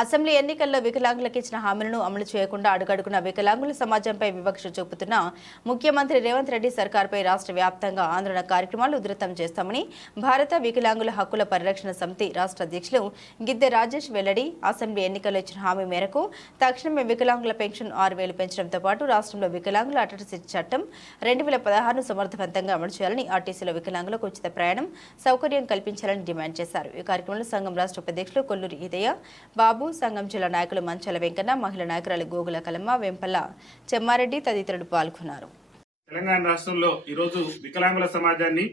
Assembly ఎన్నికల్లో వికలాంగులకు ఇచ్చిన హామీలను అమలు చేయకుండా అడుగడుగున వికలాంగుల సమాజంపై వివక్ష చూపుతున్న ముఖ్యమంత్రి రేవంత్ రెడ్డి సర్కార్పై రాష్ట్ర వ్యాప్తంగా ఆందోళన కార్యక్రమాలు ఉధృతం చేస్తామని భారత వికలాంగుల హక్కుల పరిరక్షణ సమితి రాష్ట్ర అధ్యక్షులు గిద్దె రాజేష్ వెల్లడి. అసెంబ్లీ ఎన్నికల్లో ఇచ్చిన హామీ మేరకు తక్షణమే వికలాంగుల పెన్షన్ 6,000 పెంచడంతో పాటు రాష్ట్రంలో వికలాంగుల అటెండెన్స్ చట్టం 2016ను సమర్థవంతంగా అమలు చేయాలని, ఆర్టీసీలో వికలాంగులకు ఉచిత ప్రయాణం సౌకర్యం కల్పించాలని డిమాండ్ చేశారు. ఈ కార్యక్రమంలో సంఘం రాష్ట్ర ఉపాధ్యక్షులు కొల్లూరి ఇదయ్య బాబు, సంఘం జిల్లా నాయకులు మంచాల వెంకన్న, మహిళా నాయకురాలు గోగుల కలమ్మ, వెంపల్ల చెమ్మారెడ్డి తదితరులు పాల్గొన్నారు. తెలంగాణ రాష్ట్రంలో ఈరోజు వికలాంగుల సమాజాన్ని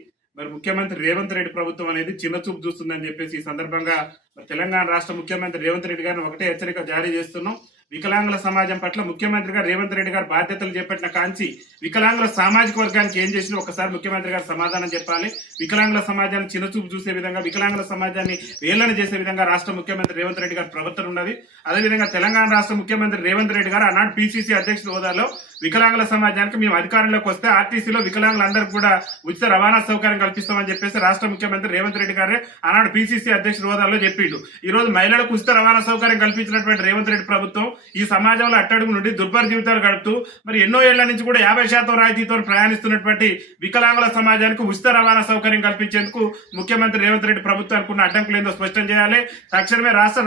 ముఖ్యమంత్రి రేవంత్ రెడ్డి ప్రభుత్వం అనేది చిన్న చూపు చూస్తుందని చెప్పేసి ఈ సందర్భంగా తెలంగాణ రాష్ట్ర ముఖ్యమంత్రి రేవంత్ రెడ్డి గారిని ఒకటే హెచ్చరిక జారీ చేస్తున్నాం. వికలాంగుల సమాజం పట్ల ముఖ్యమంత్రి గారు రేవంత్ రెడ్డి గారు బాధ్యతలు చేపట్టిన కాంచి వికలాంగుల సామాజిక వర్గానికి ఏం చేసినా ఒకసారి ముఖ్యమంత్రి గారు సమాధానం చెప్పాలి. వికలాంగుల సమాజాన్ని చిన్నచూపు చూసే విధంగా, వికలాంగుల సమాజాన్ని వేలన చేసే విధంగా రాష్ట్ర ముఖ్యమంత్రి రేవంత్ రెడ్డి గారి ప్రవర్తన ఉన్నది. అదేవిధంగా తెలంగాణ రాష్ట్ర ముఖ్యమంత్రి రేవంత్ రెడ్డి గారు ఆనాడు పిసిసి అధ్యక్షుల హోదాలో వికలాంగుల సమాజానికి మేము అధికారంలోకి వస్తే ఆర్టీసీలో వికలాంగులందరికీ కూడా ఉచిత రవాణా సౌకర్యం కల్పిస్తామని చెప్పేసి రాష్ట్ర ముఖ్యమంత్రి రేవంత్ రెడ్డి గారే ఆనాడు పిసిసి అధ్యక్షుల హోదాలో చెప్పిండు. ఈ రోజు మహిళలకు ఉచిత రవాణా సౌకర్యం కల్పించినటువంటి రేవంత్ రెడ్డి ప్రభుత్వం ఈ సమాజంలో అట్టడుగు నుండి దుర్భర జీవితాలు గడుపుతూ ఎన్నో ఏళ్ల నుంచి కూడా 50% రాయితీతో ప్రయాణిస్తున్నటువంటి వికలాంగుల సమాజానికి ఉచిత రవాణా సౌకర్యం కల్పించేందుకు ముఖ్యమంత్రి రేవంత్ రెడ్డి ప్రభుత్వానికి ఉన్న అడ్డంకులు ఏందో స్పష్టం చేయాలి. తక్షణమే రాష్ట్ర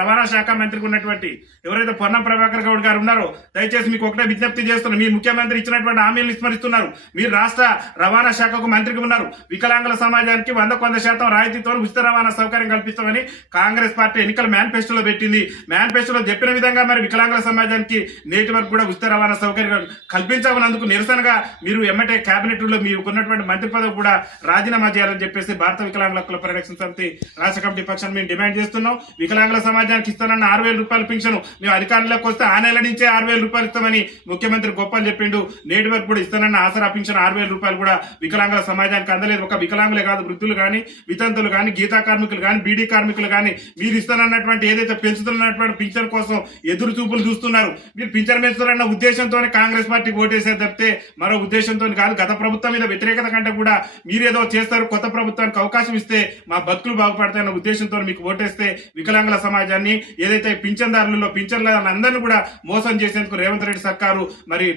రవాణా శాఖ మంత్రికి ఉన్నటువంటి ఎవరైతే పొన్నం ప్రభాకర్ గౌడ్ గారు ఉన్నారో దయచేసి మీకు ఒకటే విజ్ఞప్తి చేస్తున్నారు. మీ ముఖ్యమంత్రి ఇచ్చినటువంటి హామీలను విస్మరిస్తున్నారు. మీరు రాష్ట్ర రవాణా శాఖకు మంత్రికి ఉన్నారు. వికలాంగుల సమాజానికి 100% రాయితీతో ఉచిత రవాణా సౌకర్యం కల్పిస్తామని కాంగ్రెస్ పార్టీ ఎన్నికల మేనిఫెస్టోలో పెట్టింది. మేనిఫెస్టోలో చెప్పిన విధంగా వికలాంగుల సమాజానికి నేటి వరకు కూడా ఉచిత రవాణా సౌకర్యం కల్పించమన్నందుకు నిరసనగా మీరు ఎమ్మటే కేబినెట్ లో మీకు ఉన్నటువంటి మంత్రి పదవి కూడా రాజీనామా చేయాలని చెప్పేసి భారత వికలాంగుల హక్కుల పరిరక్షణ సమితి రాష్ట్ర కమిటీ పక్షాన్ని మేము డిమాండ్ చేస్తున్నాం. వికలాంగుల సమాజానికి ఇస్తానన్న 6,000 రూపాయల పెన్షన్ మేము అధికారంలోకి వస్తే ఆ నెల నుంచే 6,000 రూపాయలు ఇస్తామని ముఖ్యమంత్రి గొప్పలు చెప్పిండు. నేటి వరకు కూడా ఇస్తానన్న ఆసరా పెన్షన్ 6,000 రూపాయలు కూడా వికలాంగుల సమాజానికి అందలేదు. ఒక వికలాంగులే కాదు, వృద్ధులు గాని, వితంతులు గాని, గీతా కార్మికులు గాని, బీడీ కార్మికులు గాని మీరు ఇస్తానన్నటువంటి ఏదైతే పెంచుతున్నటువంటి పింఛన్ కోసం ఎదురు చూపులు చూస్తున్నారు. మీరు పింఛన్ పెంచుతారన్న ఉద్దేశంతోనే కాంగ్రెస్ పార్టీకి ఓటేసేది తప్పితే మరో ఉద్దేశంతో కాదు. గత ప్రభుత్వం మీద వ్యతిరేకత కంటే కూడా మీరేదో చేస్తారు, కొత్త ప్రభుత్వానికి అవకాశం ఇస్తే మా బతుకులు బాగుపడతాయన్న ఉద్దేశంతో మీకు ఓటేస్తే వికలాంగుల సమాజాన్ని ఏదైతే పింఛన్దారులలో పింఛన్లందరినీ కూడా మోసం చేసేందుకు రేవంత్ రెడ్డి సర్కారు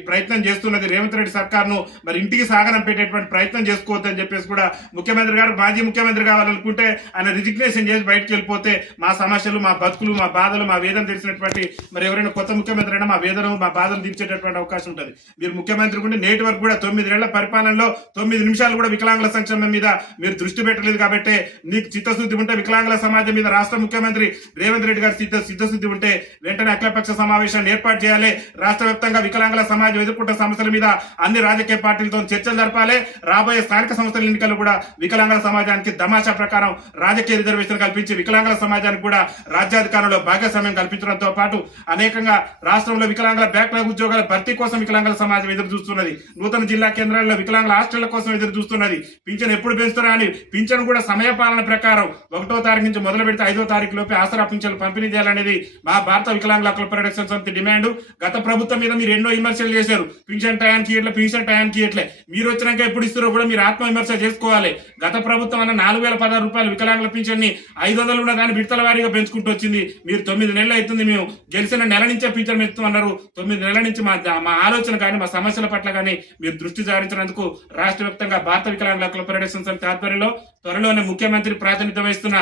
ప్రయత్నం చేస్తున్నది. రేవంత్ రెడ్డి సర్కారును ఇంటికి సాగనం పెట్టేటువంటి ప్రయత్నం చేసుకోవద్దని చెప్పేసి కూడా ముఖ్యమంత్రి గారు మాజీ ముఖ్యమంత్రి కావాలనుకుంటే ఆయన రిజిగ్నేషన్ చేసి బయటకు వెళ్ళిపోతే మా సమస్యలు, మా బతుకులు, మా బాధలు, మా వేదన తెలిసినటువంటి ఎవరైనా కొత్త ముఖ్యమంత్రి అయినా మా వేదన, మా బాధలు తీర్చేటటువంటి అవకాశం ఉంటుంది. మీరు ముఖ్యమంత్రి ఉంటే నేటి వరకు కూడా 9 ఏళ్ల పరిపాలనలో 9 నిమిషాలు కూడా వికలాంగుల సంక్షేమం మీద మీరు దృష్టి పెట్టలేదు. కాబట్టి నీకు చిత్తశుద్ధి ఉంటే, వికలాంగుల సమాజం మీద రాష్ట్ర ముఖ్యమంత్రి రేవంత్ రెడ్డి గారు చిత్తశుద్ధి ఉంటే వెంటనే అఖిలపక్ష సమావేశాన్ని ఏర్పాటు చేయాలి. రాష్ట్ర వ్యాప్తంగా వికలాంగుల సమాజం ఎదుర్కొంటున్న సమస్యల మీద అన్ని రాజకీయ పార్టీలతో చర్చలు జరపాలి. రాబోయే స్థానిక సంస్థల ఎన్నికల్లో కూడా వికలాంగుల సమాజానికి తమాషా ప్రకారం రాజకీయ రిజర్వేషన్ కల్పించి వికలాంగుల సమాజానికి కూడా రాజ్యాధికారంలో భాగస్వామ్యం కల్పించడంతో పాటు అనేకంగా రాష్ట్రంలో వికలాంగుల బ్యాక్లాగ్ ఉద్యోగాల భర్తీ కోసం వికలాంగుల సమాజం ఎదురు చూస్తున్నది. నూతన జిల్లా కేంద్రాల్లో వికలాంగుల హాస్టళ్ల కోసం ఎదురు చూస్తున్నది. పింఛన్ ఎప్పుడు పెంచుతారా అని పింఛన్ కూడా సమయపాలన ప్రకారం 1వ తారీఖు నుంచి మొదలు పెడితే 5వ తారీఖు లోపే ఆసరా పింఛన్లు పంపిణీ చేయాలనేది మా భారత వికలాంగుల హక్కుల పరిరక్షణ సమితి డిమాండ్. గత ప్రభుత్వం మీద మీరు ఎన్నో విమర్శలు చేశారు. పింఛన్ టయానికి ఇట్లే మీరు వచ్చినాక ఎప్పుడు ఇస్తారో కూడా మీరు ఆత్మ విమర్శ చేసుకోవాలి. గత ప్రభుత్వం అన్న 4,016 రూపాయలు వికలాంగుల పింఛన్ ని 500 ఉన్న దాన్ని విడతల వారీగా పెంచుకుంటూ వచ్చింది. మీరు 9 నెలలు అవుతుంది మేము గెలిచిన నెల నుంచే పింఛన్ పెంచుతున్నారు. 9 నెలల నుంచి మా ఆలోచన కానీ, మా సమస్యల పట్ల కానీ మీరు దృష్టి సారించినందుకు రాష్ట్ర వ్యాప్తంగా భారత వికలాంగుల హక్కుల పరిరక్షణ సమితి ఆధ్వర్యంలో త్వరలోనే ముఖ్యమంత్రి ప్రాతినిధ్యం వహిస్తున్న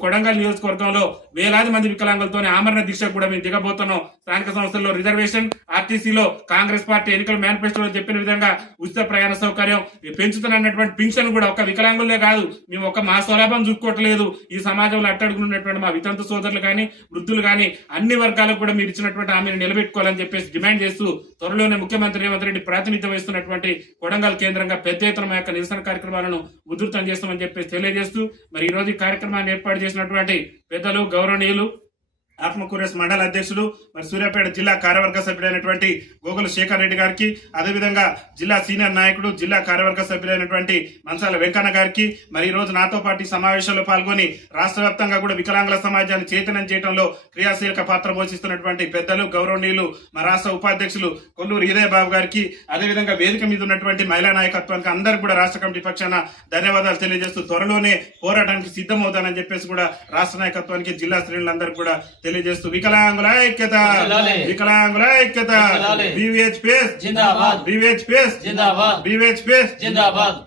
కొడంగల్ నియోజకవర్గంలో వేలాది మంది వికలాంగులతోనే ఆమరణ దీక్షకు కూడా మేము దిగబోతున్నాం. స్థానిక సంస్థల్లో రిజర్వేషన్, ఆర్టీసీలో కాంగ్రెస్ పార్టీ ఎన్నికల మేనిఫెస్టోలో చెప్పిన విధంగా ఉచిత ప్రయాణ సౌకర్యం పెంచుతున్నటువంటి పింఛన్ కూడా ఒక వికలాంగులే కాదు, మేము మా స్వలాభం చూసుకోవట్లేదు. ఈ సమాజంలో అట్టడుగున్నటువంటి మా వితంతు సోదరులు కానీ, వృద్ధులు కానీ అన్ని వర్గాలకు కూడా మీరు ఇచ్చినటువంటి హామీని నిలబెట్టుకోవాలని చెప్పేసి డిమాండ్ చేస్తూ త్వరలోనే ముఖ్యమంత్రి రేవంత్ రెడ్డి ప్రాతినిధ్యం వహిస్తున్నటువంటి కొడంగల్ కేంద్రంగా పెద్ద ఎత్తున మా యొక్క నిరసన కార్యక్రమాలను ఉధృతం చేస్తామని చెప్పేసి తెలియజేస్తూ ఈ రోజు ఈ కార్యక్రమాన్ని ఏర్పాటు చేసినటువంటి పెద్దలు, గౌరవనీయులు ఆత్మకూరేస్ మండల అధ్యక్షులు మరి సూర్యాపేట జిల్లా కార్యవర్గ సభ్యుడైనటువంటి గోగుల శేఖర్ రెడ్డి గారికి, అదేవిధంగా జిల్లా సీనియర్ నాయకుడు జిల్లా కార్యవర్గ సభ్యులైనటువంటి మంచాల వెంకన్న గారికి, మరి ఈ రోజు నాతో పాటు ఈ సమావేశంలో పాల్గొని రాష్ట్ర వ్యాప్తంగా కూడా వికలాంగుల సమాజాన్ని చైతన్యం చేయడంలో క్రియాశీలక పాత్ర పోషిస్తున్నటువంటి పెద్దలు గౌరవనీయులు మా రాష్ట్ర ఉపాధ్యక్షులు కొల్లూరు హీరయ్య బాబు గారికి, అదేవిధంగా వేదిక మీద ఉన్నటువంటి మహిళా నాయకత్వానికి అందరికి కూడా రాష్ట్ర కమిటీ పక్షాన ధన్యవాదాలు తెలియజేస్తూ త్వరలోనే పోరాటానికి సిద్ధమవుతానని చెప్పేసి కూడా రాష్ట్ర నాయకత్వానికి జిల్లా శ్రేణులందరికీ కూడా తెలియజేస్తూ వికలాంగుల ఐక్యత, వికలాంగుల ఐక్యత, BVHPS జిందాబాద్, BVHPS జిందాబాద్, BVHPS జిందాబాద్.